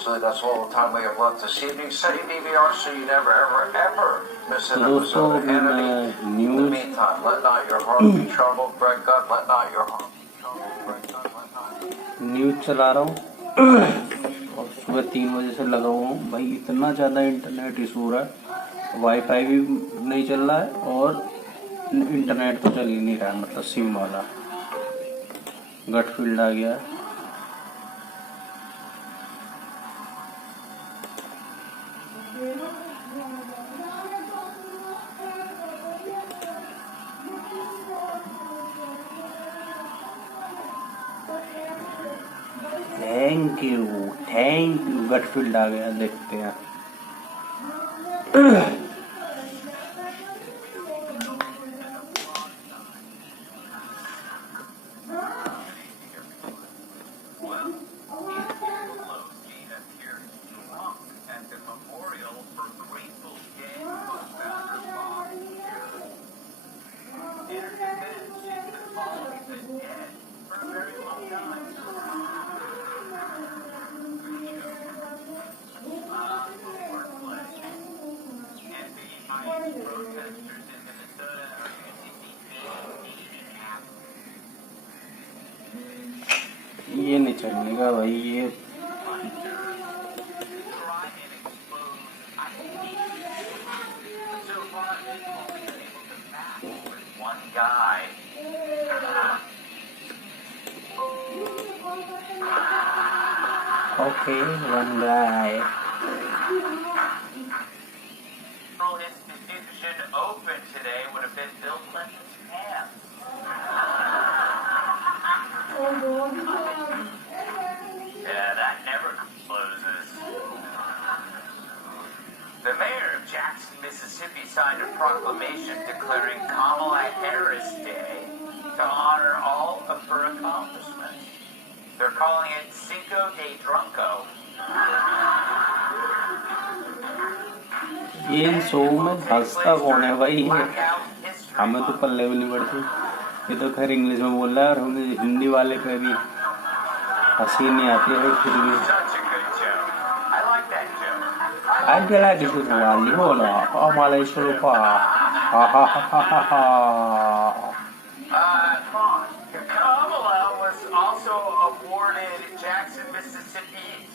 unfortunately, that's all the time we have left this evening. Setting DVR so you never, ever, ever miss an episode of Hannity. In the meantime, let not your heart be troubled, Greg Gunn. Let not your heart be troubled, Greg Gunn. Let not. News चला रहा हूँ और सुबह 3 बजे से लगा हुआ हूँ भाई। इतना ज़्यादा इंटरनेट इशू हो रहा है, वाईफाई भी नहीं चल रहा है और इंटरनेट तो चल ही नहीं रहा है, मतलब सिम वाला। गट फील्ड आ गया है। थैंक यू गट फील्ड आ गया। देखते हैं ये नहीं चलेगा भाई। ये okay one guy. Institution open today would have been built like his hands. Yeah, that never closes. The mayor of Jackson, Mississippi signed a proclamation declaring Kamala Harris Day to honor all of her accomplishments. They're calling it Cinco de Drunko. ये show में हंसता कौन है भाई? हमें तो पल्ले भी नहीं पड़ती। ये तो खैर इंग्लिश में बोल रहा है और हमें हिंदी वाले पे भी हंसी नहीं आती है फिर भी। आज बेला किसी को वाली बोला हमारे शुरू का हा हा हा हा हा। Kamala was also awarded Jackson, Mississippi's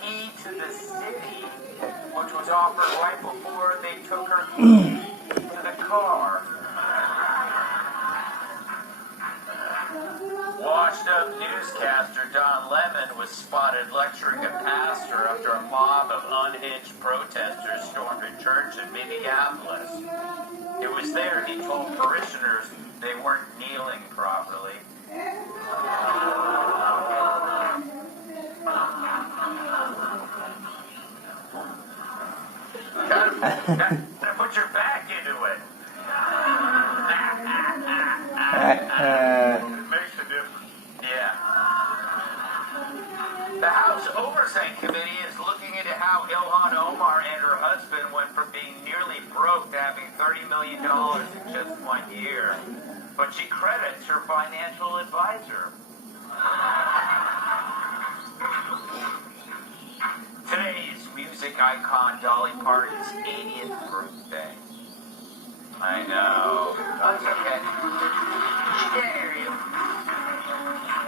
key to the city, which was offered right before they took her to the car. Washed-up newscaster Don Lemon was spotted lecturing a pastor after a mob of unhinged protesters stormed a church in Minneapolis. It was there he told parishioners they weren't kneeling properly. Gotta put your back into it. It makes a difference. Yeah. The House Oversight Committee is looking into how Ilhan Omar and her husband went from being nearly broke to having $30 million in just 1 year. But she credits her financial advisor. Today is music icon Dolly Parton's 80th birthday. I know. That's okay. She can't hear you.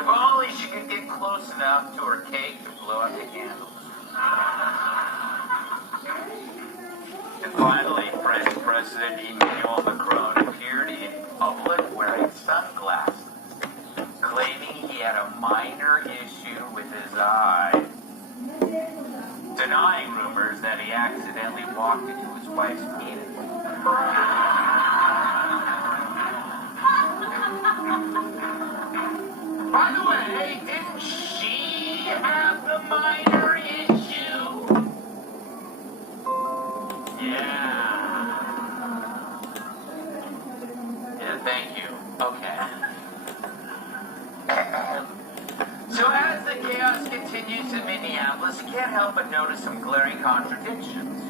If only she could get close enough to her cake to blow out the candles. And finally, French President Emmanuel Macron appeared in public wearing sunglasses, claiming he had a minor issue with his eye, denying rumors that he accidentally walked into his wife's penis. By the way, didn't she have the minor issue? Yeah. Yeah, thank you. Okay. So as the chaos continues in Minneapolis, you can't help but notice some glaring contradictions.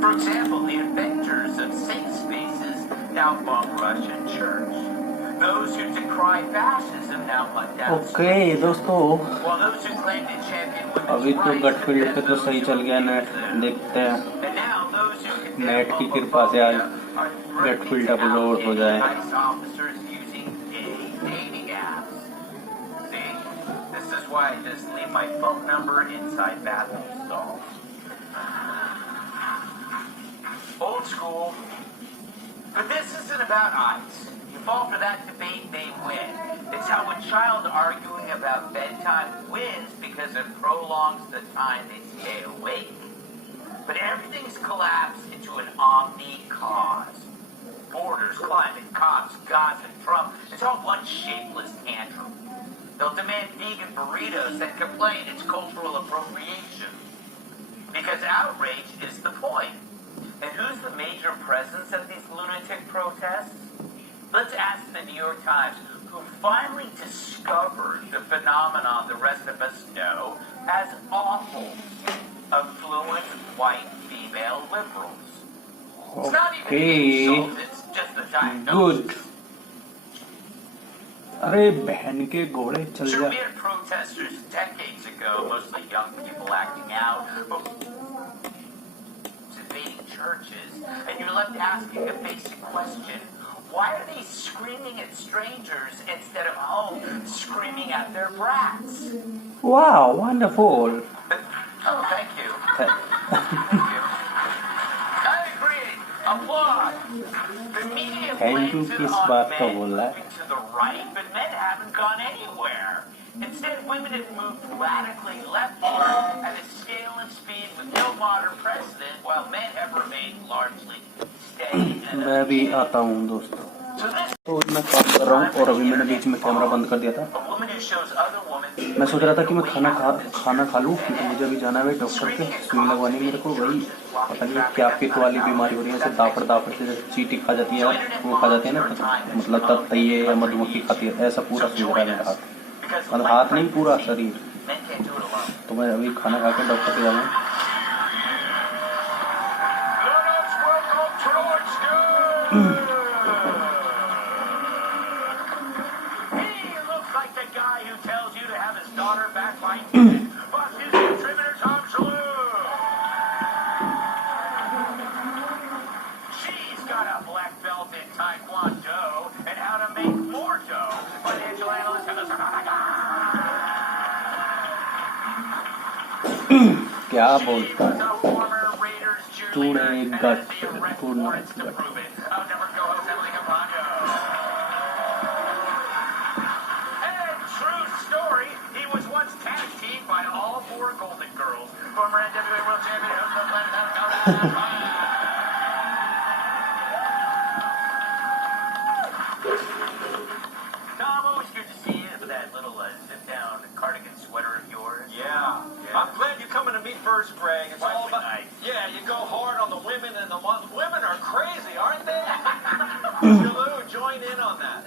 For example, the inventors of safe spaces now bum rush in church. Those who decry fascism now undoubtedly. Okay दोस्तों, While those who claim to champion अभी women's तो rights गट field पे तो have सही चल गया net, देखते हैं and now those who condemn net की कृपा से आज homophobia are गट फील्ड अपलोड हो जाए। ICE officers using gay dating apps. See, this is why I just leave my phone number inside bathroom stalls. Old school, but this isn't about ICE. You fall for that debate, they win. It's how a child arguing about bedtime wins because it prolongs the time they stay awake. But everything's collapsed into an omni-cause. Borders, climate, cops, Gaza, and Trump. It's all one shapeless tantrum. They'll demand vegan burritos and complain it's cultural appropriation. Because outrage is the point. And who's the major presence at these lunatic protests? Let's ask the New York Times, who finally discovered the phenomenon the rest of us know as awful. Affluent white female liberals. It's not even an insult, it's just a diagnosis. Good. अरे बहन के घोड़े चल Sure, जा। we had protesters decades ago, mostly young people acting out, but invading churches, and you're left asking a basic question. Why are they screaming at strangers instead of home screaming at their brats? वाह, wonderful. Oh, thank you. Thank you. I agree. Applaud. The media Thank you blames it किस on बात का men बोल रहा है? moving to the right, but men haven't gone anywhere. Instead, women have moved radically leftward at a scale and speed with no modern precedent, while men have remained largely steady. मैं भी आता हूँ दोस्तों। So this तो मैं काम कर रहा हूँ और अभी मैंने बीच में कैमरा बंद कर दिया था। a woman who shows other women. मैं सोच रहा था कि मैं खाना खा लूँ, क्योंकि मुझे अभी जाना है डॉक्टर के, सुई लगवानी मेरे को। वही पता नहीं क्या पित्त वाली बीमारी हो रही है, ऐसे दापड़ से जैसे चींटी खा जाती है, वो खा जाती है ना, मतलब ततैये या मधुमक्खी खाती है, ऐसा पूरा सूझ रहा है मेरा हाथ, मतलब हाथ नहीं पूरा शरीर। Men can't do it alone. तो मैं अभी खाना खा के डॉक्टर के जाऊँ। He looks like the guy who tells you to have his daughter back by 10. Boss Music Contributor Tom Shalhoub. She's got a black belt in Taekwondo and how to make more dough. Financial analyst and क्या बोलता है? a former Raiders चूड़े cheerleader and gut has the arrest पूर्ण warrants to prove it. I'll never go home Emily Capando. And true story, he was once tag teamed by all four Golden Girls. Former NWA World Champion. Tom, always good to see you with that little sit-down cardigan sweater of yours. Yeah. I'm glad you're coming to me first, Greg. It's all about Nice. yeah. You go hard on the women, and the women are crazy, aren't they? Shalou, join in on that.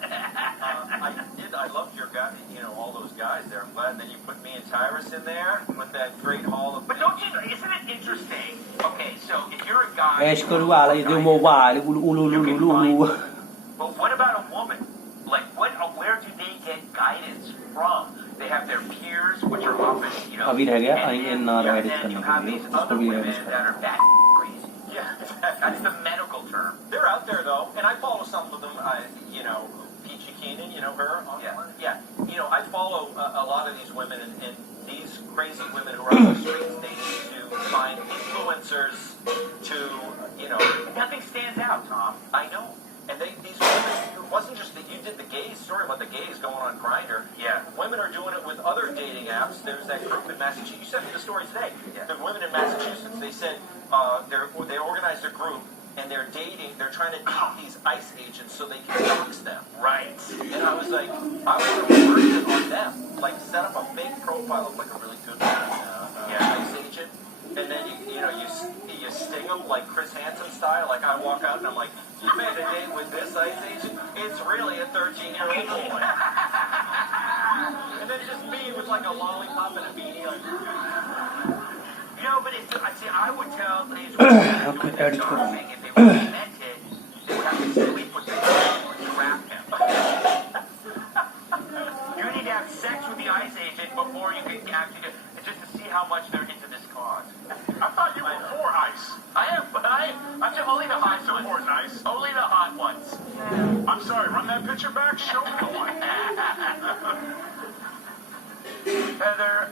I loved your guy. You know all those guys there. I'm glad that you put me and Tyrus in there with that great hall of. But don't you? Isn't it interesting? Okay, so if you're a guy, ऐश करूँ वाला ये जो mobile उलू but what about a woman? Like, where do they get guidance from? They have their peers, which are often, you know. अभी रह गया and आइए then- ना yeah, edit then you करने have के लिए, these उसको other भी women edit that are that crazy. Yeah, That's the medical term. they're out there though, and I follow some of them. You know, Peachy Keenan. You know her. Yeah. You know, I follow a lot of these women, and these crazy women who are on the streets. They need to find influencers to, you know. Nothing stands out, Tom. I know. And these women, it wasn't just that you did the gays story about the gays going on Grindr. Yeah. Women are doing it with other dating apps. There's that group in Massachusetts. You sent me the story today. Yeah. The women in Massachusetts, they said they organized a group and they're dating. They're trying to date these ICE agents so they can dox them. Right. And I was like, I want to reverse it on them. Like set up a fake profile of like a really good ICE agent. And then you sting them like Chris Hansen style. Like I walk out and I'm like, you made a date with this ICE agent? It's really a 13-year-old boy. And then just me with like a lollipop and a beanie. Like, You know, but I would tell these women Okay, they're edit doxing, if they really meant it, they would have to sleep with the guy or trap him. or you can actually just to see how much they're into this cause. I thought you were for ice. I am, but I'm just only the hot I support ones. ice. Only the hot ones. I'm sorry, run that picture back. Show me the one. Heather,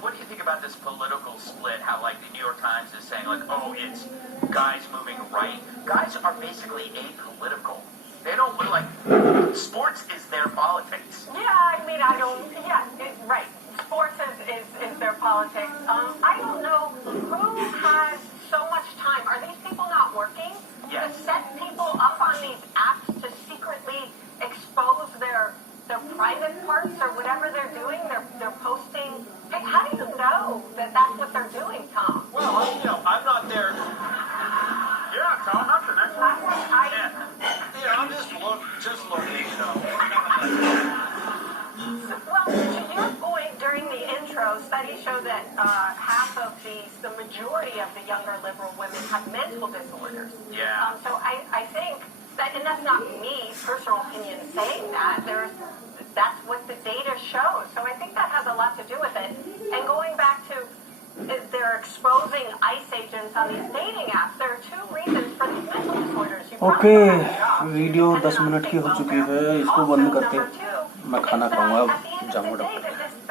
what do you think about this political split? How, like, the New York Times is saying, like, oh, it's guys moving right. Guys are basically apolitical. They don't look like sports is their politics. Yeah, I mean, I don't. Yeah, right. Sports is their politics. I don't know who has so much time. Are these people not working? Yes. To set people up on these apps to secretly expose their private parts or whatever they're doing. They're posting. Hey, how do you know that that's what they're doing, Tom? Well, I'm not there. Yeah, Tom, not the next one. I'm just looking, Well, to your point, during the intro, studies show that half of the majority of the younger liberal women have mental disorders. Yeah. So I think that, and that's not me, personal opinion, saying that. That's what the data shows. So I think that has a lot to do with it. And going back to they're exposing ICE agents on these dating apps. There are two reasons for these mental disorders. Okay video 10 minute की हो चुकी है, इसको बंद करते मैं खाना खाऊंगा, जाऊंगा डॉक्टर।